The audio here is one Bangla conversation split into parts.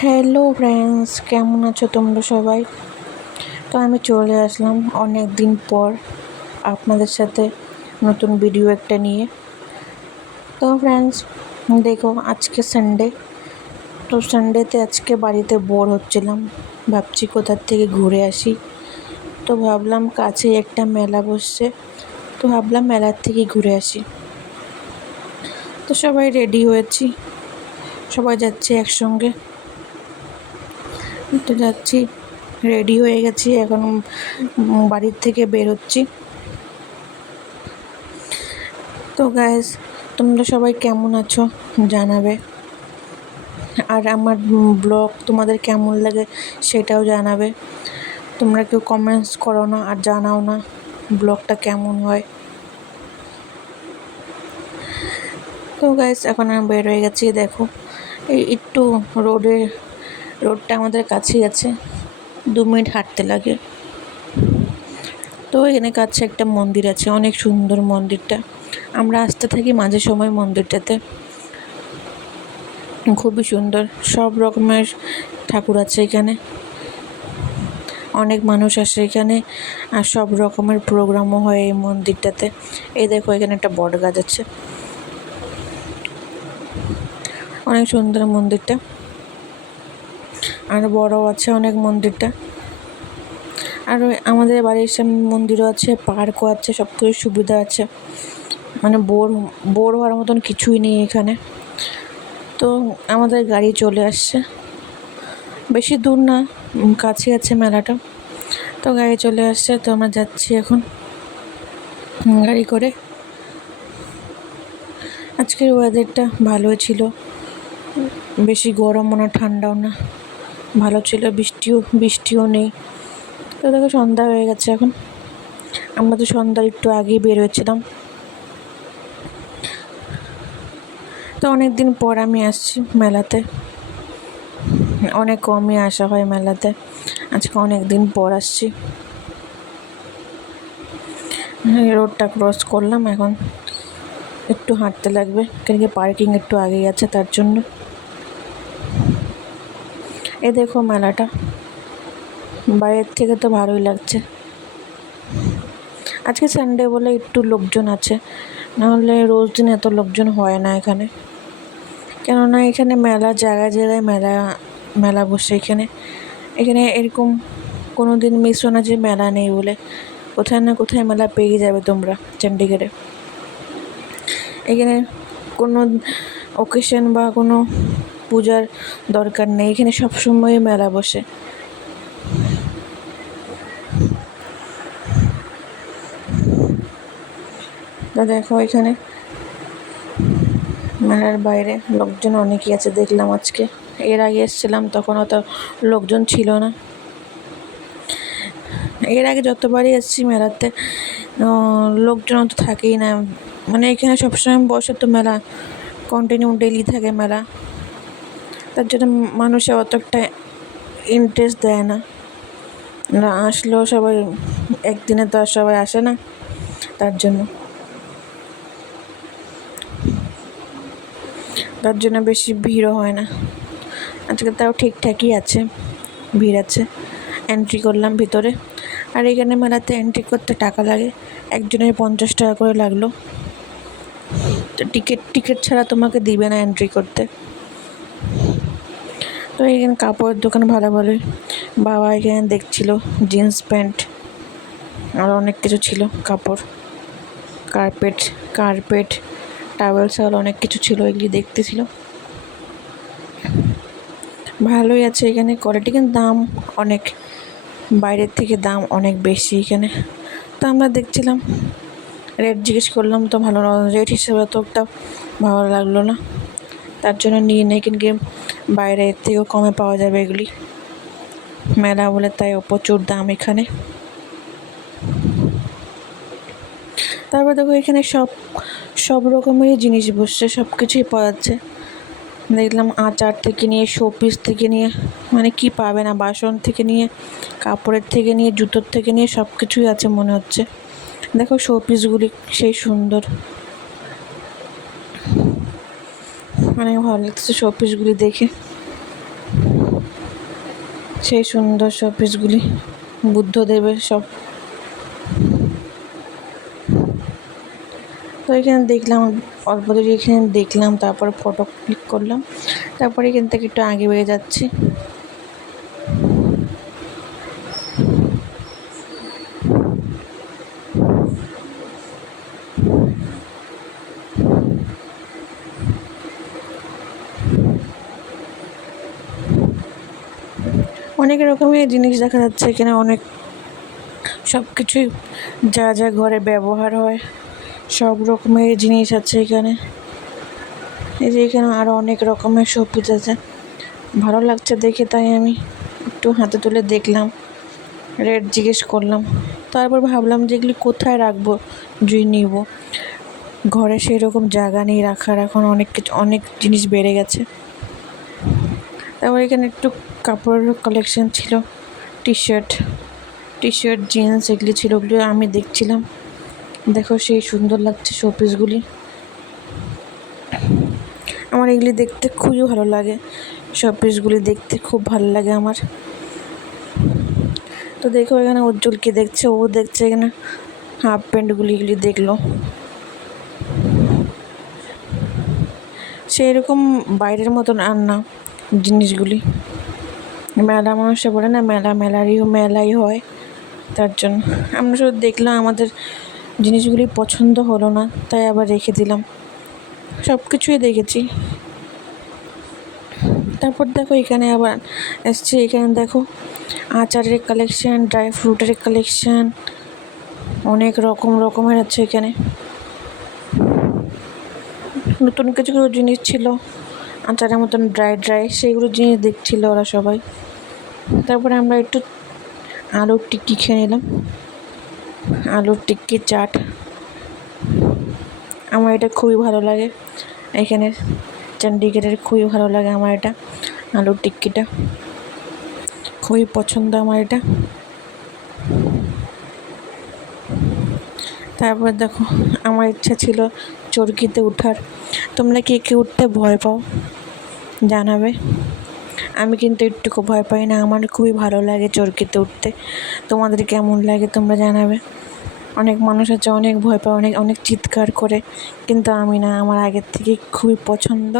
হ্যালো ফ্রেন্ডস, কেমন আছো তোমরা সবাই? তো আমি চলে আসলাম অনেক দিন পর আপনাদের সাথে নতুন ভিডিও একটা নিয়ে। তো ফ্রেন্ডস, দেখো আজকে সানডে তো সানডেতে আজকে বাড়িতে বোর হচ্ছিলাম। ভাবছি কোথার থেকে ঘুরে আসি। তো ভাবলাম কাছে একটা মেলা বসছে। তো ভাবলাম মেলার থেকে ঘুরে আসি। তো সবাই রেডি হয়েছি। সবাই যাচ্ছে একসঙ্গে। তো যাচ্ছি রেডি হয়ে গেছি, এখন বাড়ির থেকে বেরোচ্ছি তো গাইজ তোমরা সবাই কেমন আছো? জানাবে। আর আমার ব্লগ তোমাদের কেমন লাগে সেটাও জানাবে। তোমরা কেউ কমেন্টস করো না আর জানাও না ব্লগটা কেমন হয়। তো গাইজ এখন আমি বের হয়ে গেছি, দেখো। একটু রোডে রোডটা আমাদের কাছেই আছে। দু মিনিট হাঁটতে লাগে। তো এখানে কাছে একটা মন্দির আছে, অনেক সুন্দর মন্দিরটা। আমরা আসতে থাকি মাঝে সময় মন্দিরটাতে। খুবই সুন্দর, সব রকমের ঠাকুর আছে এখানে। অনেক মানুষ আসে এখানে, আর সব রকমের প্রোগ্রামও হয় এই মন্দিরটাতে। এই দেখো এখানে একটা বট গাছ আছে। অনেক সুন্দর মন্দিরটা। আর বড় আছে অনেক মন্দিরটা। আর আমাদের বাড়ির সামনে মন্দিরও আছে, পার্কও আছে সব কিছু সুবিধা আছে। মানে বোর বোর হওয়ার মতন কিছুই নেই এখানে। তো আমাদের গাড়ি চলে আসছে। বেশি দূর না কাছে আছে মেলাটা। তো গাড়ি চলে আসছে, তো আমরা যাচ্ছি এখন গাড়ি করে। আজকের ওয়েদারটা ভালোই ছিল। বেশি গরমও না, ঠান্ডাও না। ভালো ছিল, বৃষ্টিও বৃষ্টিও নেই। তো দেখো সন্ধ্যা হয়ে গেছে এখন। আমরা তো সন্ধ্যার একটু আগেই বের হয়েছিলাম। তো অনেক দিন পর আমি আসছি মেলাতে। অনেক কমই আসা হয় মেলাতে। আজকে অনেক দিন পর আসছি। রোডটা ক্রস করলাম এখন। একটু হাঁটতে লাগবে কেন কি পার্কিং একটু আগেই আছে তার জন্য। এ দেখো মেলাটা। বাইরের থেকে তো ভালোই লাগছে। আজকে সানডে বলে একটু লোকজন আছে। নাহলে রোজ দিন এত লোকজন হয় না এখানে। কেননা এখানে মেলা, জায়গায় জায়গায় মেলা মেলা বসে এখানে। এখানে এরকম কোনো দিন মিস হয় না যে মেলা নেই বলে। কোথায় না কোথায় মেলা পেয়ে যাবে তোমরা চণ্ডীগড়ে এখানে কোনো ওকেশন বা কোনো পূজার দরকার নেই। এখানে সবসময় মেলা বসে। দেখো এখানে মেলার বাইরে লোকজন অনেকই আছে দেখলাম আজকে। এর আগে এসেছিলাম, তখন অত লোকজন ছিল না। এর আগে যতবারই এসেছি মেলাতে লোকজন অত থাকেই না। মানে এখানে সবসময় বসে তো মেলা, কন্টিনিউ ডেলি থাকে মেলা। তার জন্য মানুষে অত একটা ইন্টারেস্ট দেয় না। না আসলেও সবাই একদিনে তো আর সবাই আসে না তার জন্য। তার জন্য বেশি ভিড়ও হয় না। আজকে তাও ঠিকঠাকই আছে, ভিড় আছে। এন্ট্রি করলাম ভিতরে। আর এখানে মেলাতে এন্ট্রি করতে টাকা লাগে। একজনের পঞ্চাশ টাকা করে লাগল। তো টিকিট টিকিট ছাড়া তোমাকে দিবে না এন্ট্রি করতে। তো এখানে কাপড়ের দোকান ভালো ভালোই বাবা এখানে দেখছিল জিন্স প্যান্ট আর অনেক কিছু ছিল, কাপড় কার্পেট কার্পেট টাওয়েল সাওয়েল অনেক কিছু ছিল, এগুলি দেখতেছিল। ভালোই আছে এখানে কোয়ালিটি কিন্তু দাম অনেক, বাইরের থেকে দাম অনেক বেশি এখানে। তো আমরা দেখছিলাম রেট জিজ্ঞেস করলাম, তো ভালো রেট হিসেবে তো একটা ভালো লাগল না। তার জন্য নিয়ে নেই, কিন্তু বাইরে এর থেকেও কমে পাওয়া যাবে এগুলি। মেলা বলে তাই প্রচুর দাম এখানে। তারপর দেখো এখানে সব সব রকমেরই জিনিস বসছে, সব কিছুই পাওয়া যাচ্ছে। দেখলাম আচার থেকে নিয়ে, শোপিস থেকে নিয়ে মানে কি পাবে না, বাসন থেকে নিয়ে, কাপড়ের থেকে নিয়ে, জুতোর থেকে নিয়ে সব কিছুই আছে মনে হচ্ছে। দেখো শোপিসগুলি সেই সুন্দর। অনেক ভালো লাগতেছে শোপিসগুলি দেখে। সেই সুন্দর শোপিসগুলি বুদ্ধদেবের সব। তো এখানে দেখলাম, অল্প দূরে এখানে দেখলাম, তারপর ফটো ক্লিক করলাম। তারপরে এখান থেকে একটু আগে বেড়ে যাচ্ছি। অনেক রকমের জিনিস দেখা যাচ্ছে এখানে, অনেক সব কিছুই যা যা ঘরে ব্যবহার হয়, সব রকমের জিনিস আছে এখানে। এই যে এখানে আরও অনেক রকমের শোপিস আছে। ভালো লাগছে দেখে তাই আমি একটু হাতে তুলে দেখলাম রেট জিজ্ঞেস করলাম। তারপর ভাবলাম যে এগুলি কোথায় রাখব যদি নিব? ঘরে সেই রকম জায়গা নেই রাখার, এখন অনেক কিছু, অনেক জিনিস বেড়ে গেছে। তারপর এখানে একটু কাপড়ের কালেকশন ছিল T shirt T shirt jeans এগুলি ছিল, ওগুলো আমি দেখছিলাম। দেখো সেই সুন্দর লাগছে শোপিসগুলি আমার এগুলি দেখতে খুবই ভালো লাগে শোপিসগুলি দেখতে খুব ভালো লাগে আমার। তো দেখো এখানে উজ্জ্বলকে দেখছে, ও দেখছে এখানে হাফ প্যান্টগুলি এগুলি দেখল। সেই রকম বাইরের মতন আর না। জিনিসগুলি। মেলা মানুষে বলে না, মেলা মেলারই মেলাই হয়। তার জন্য আমরা শুধু দেখলাম আমাদের জিনিসগুলি পছন্দ হলো না, তাই আবার রেখে দিলাম। সব কিছুই দেখেছি। তারপর দেখো এখানে আবার এসছে, এখানে দেখো আচারের কালেকশান ড্রাই ফ্রুটের কালেকশান অনেক রকম রকমের আছে এখানে। নতুন কিছু কিছু জিনিস ছিল। আচারের মতন ড্রাই ড্রাই সেইগুলো জিনিস দেখছিল ওরা সবাই। তারপরে আমরা একটু আলুর টিক্কি খেয়ে নিলাম। আলুর টিক্কি চাট। আমার এটা খুবই ভালো লাগে। এখানে চণ্ডীগড়ের খুবই ভালো লাগে আমার এটা, আলুর টিক্কিটা। খুবই পছন্দ আমার এটা। তারপর দেখো, আমার ইচ্ছা ছিল চরকিতে ওঠার তোমরা কে কে উঠতে ভয় পাও জানাবে। আমি কিন্তু একটুকু ভয় পাই না, আমার খুবই ভালো লাগে চরকিতে উঠতে। তোমাদের কেমন লাগে তোমরা জানাবে। অনেক মানুষ আছে, অনেক ভয় পায়, অনেক অনেক চিৎকার করে। কিন্তু আমি না, আমার আগের থেকে খুবই পছন্দ।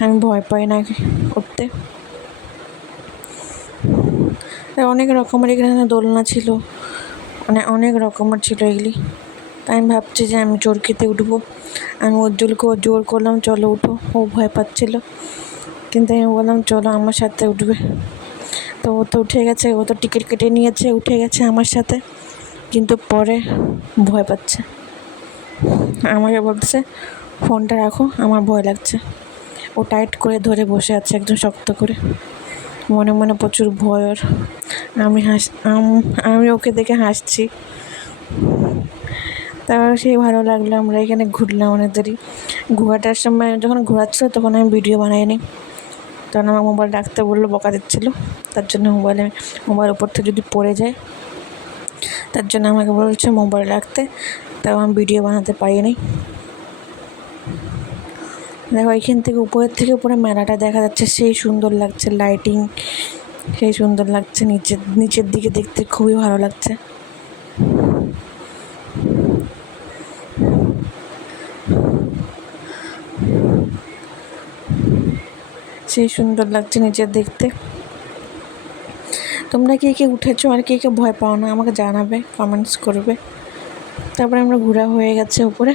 আমি ভয় পাই না উঠতে। অনেক রকমের এখানে দোলনা ছিল। মানে অনেক রকমের ছিল এগুলি। তাই আমি ভাবছি যে আমি জোর খেতে উঠবো। আমি উজ্জ্বলকে জোর করলাম, চলো উঠো। ও ভয় পাচ্ছিলো। কিন্তু আমি বললাম, চলো আমার সাথে উঠবে। তো ও তো উঠে গেছে, ও তো টিকিট কেটে নিয়েছে, উঠে গেছে আমার সাথে। কিন্তু পরে ভয় পাচ্ছে। আমাকে বলতেছে, ফোনটা রাখো, আমার ভয় লাগছে। ও টাইট করে ধরে বসে আছে, একদম শক্ত করে। মনে মনে প্রচুর ভয় ওর। আমি হাস, আমি ওকে দেখে হাসছি। তারপর সেই ভালো লাগল, আমরা এখানে ঘুরলাম অনেক দেরি ঘোরাটার সময় যখন ঘোরাচ্ছিলো তখন আমি ভিডিও বানাইনি। তখন আমার মোবাইল রাখতে বলল, বকা দিচ্ছিল। তার জন্য মোবাইলে মোবাইল ওপর থেকে যদি পড়ে যায়। তার জন্য আমাকে বলছে মোবাইল রাখতে। তাও আমি ভিডিও বানাতে পারিনি। দেখো, এখান থেকে উপরের থেকে উপরে মেলাটা দেখা যাচ্ছে। সেই সুন্দর লাগছে লাইটিং সেই সুন্দর লাগছে। নিচের নিচের দিকে দেখতে খুবই ভালো লাগছে। সেই সুন্দর লাগছে নিচের দেখতে। তোমরা কে কে উঠেছো আর কে কে ভয় পাও না, আমাকে জানাবে কমেন্টস করবে। তারপরে আমরা ঘোরা হয়ে গেছে উপরে।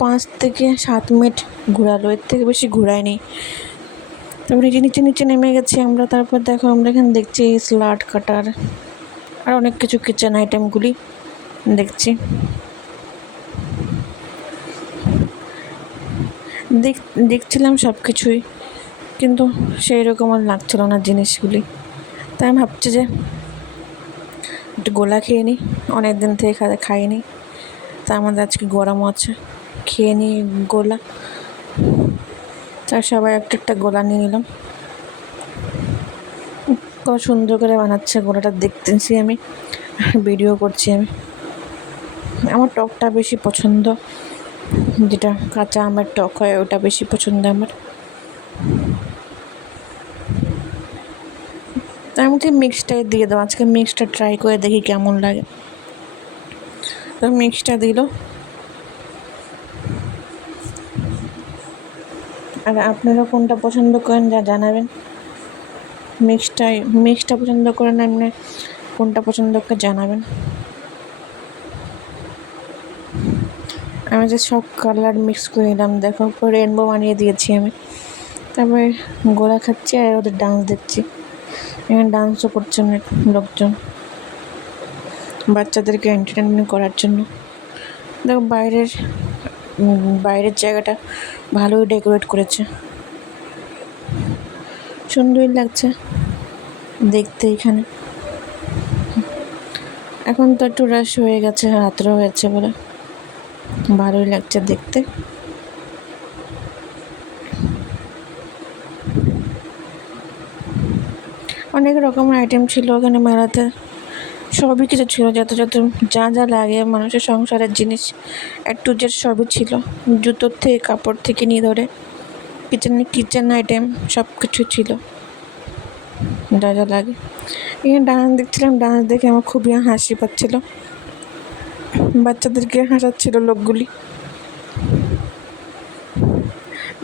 পাঁচ থেকে সাত মিনিট ঘোরালো। এর থেকে বেশি ঘোরায়নি। তারপরে নিচে নিচে নিচে নেমে গেছি আমরা। তারপর দেখো আমরা এখানে দেখছি স্লাট কাটার আর অনেক কিছু কিচেন আইটেমগুলি দেখছি। দেখ, দেখছিলাম সব কিছুই কিন্তু সেই রকম আর লাগছিল না জিনিসগুলি। তাই আমি ভাবছি যে একটু গোলা খেয়ে নিই অনেক দিন থেকে খাইনি। তা আমাদের আজকে গরম আছে। খেয়ে নিই গোলা। তার সবাই একটা একটা গোলা নিয়ে নিলাম। কত সুন্দর করে বানাচ্ছে গোলাটা, দেখতেছি আমি। ভিডিও করছি আমি। আমার টকটা বেশি পছন্দ। যেটা কাঁচা আমের টক হয়, ওটা বেশি পছন্দ আমার। তো আমি ঠিক মিক্সটাই দিয়ে দেবো। আজকে মিক্সটা ট্রাই করে দেখি কেমন লাগে। তো মিক্সটা দিল। আর আপনারা কোনটা পছন্দ করেন যা জানাবেন। মিক্সটাই, মিক্সটা পছন্দ করেন এমনি কোনটা পছন্দ করে জানাবেন। আমি যে সব কালার মিক্স করে নিলাম, দেখো রেনবো বানিয়ে দিয়েছি আমি। তারপরে গোলা খাচ্ছি আর ওদের ডান্স দেখছি। এখানে ডান্সও করছে অনেক লোকজন। বাচ্চাদেরকে এন্টারটেনমেন্ট করার জন্য। দেখো বাইরের বাইরের জায়গাটা ভালোই ডেকোরেট করেছে। সুন্দরই লাগছে দেখতে এখানে। এখন তো একটু রাশ হয়ে গেছে রাত্র হয়েছে বলে। ভালোই লাগছে দেখতে। অনেক রকমের আইটেম ছিল ওখানে মেলাতে। সবই কিছু ছিল, যত যত যা যা লাগে, মানুষের সংসারের জিনিস একটু যে সবই ছিল। জুতোর থেকে, কাপড় থেকে নিয়ে ধরে কিচেন কিচেন আইটেম সব কিছু ছিল। যা যা লাগে। এখানে ডান্স দেখছিলাম, ডান্স দেখে আমার খুবই হাসি পাচ্ছিল। বাচ্চাদেরকে হাসাচ্ছিল লোকগুলি।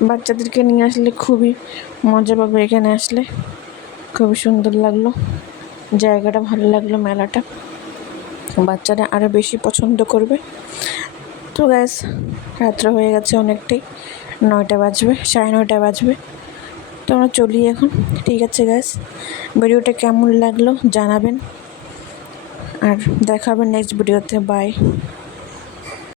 বাচ্চাদেরকে নিয়ে আসলে খুবই মজা পাবে এখানে আসলে। খুবই সুন্দর লাগল। জায়গাটা ভালো লাগল মেলাটা। বাচ্চারা আরও বেশি পছন্দ করবে। তো গ্যাস রাত্র হয়ে গেছে অনেকটাই। নয়টা বাজবে, সাড়ে নয়টা বাজবে। তো আমরা চলি এখন। ঠিক আছে গ্যাস ভিডিওটা কেমন লাগল জানাবেন। আর দেখাবেন নেক্সট ভিডিওতে। বাই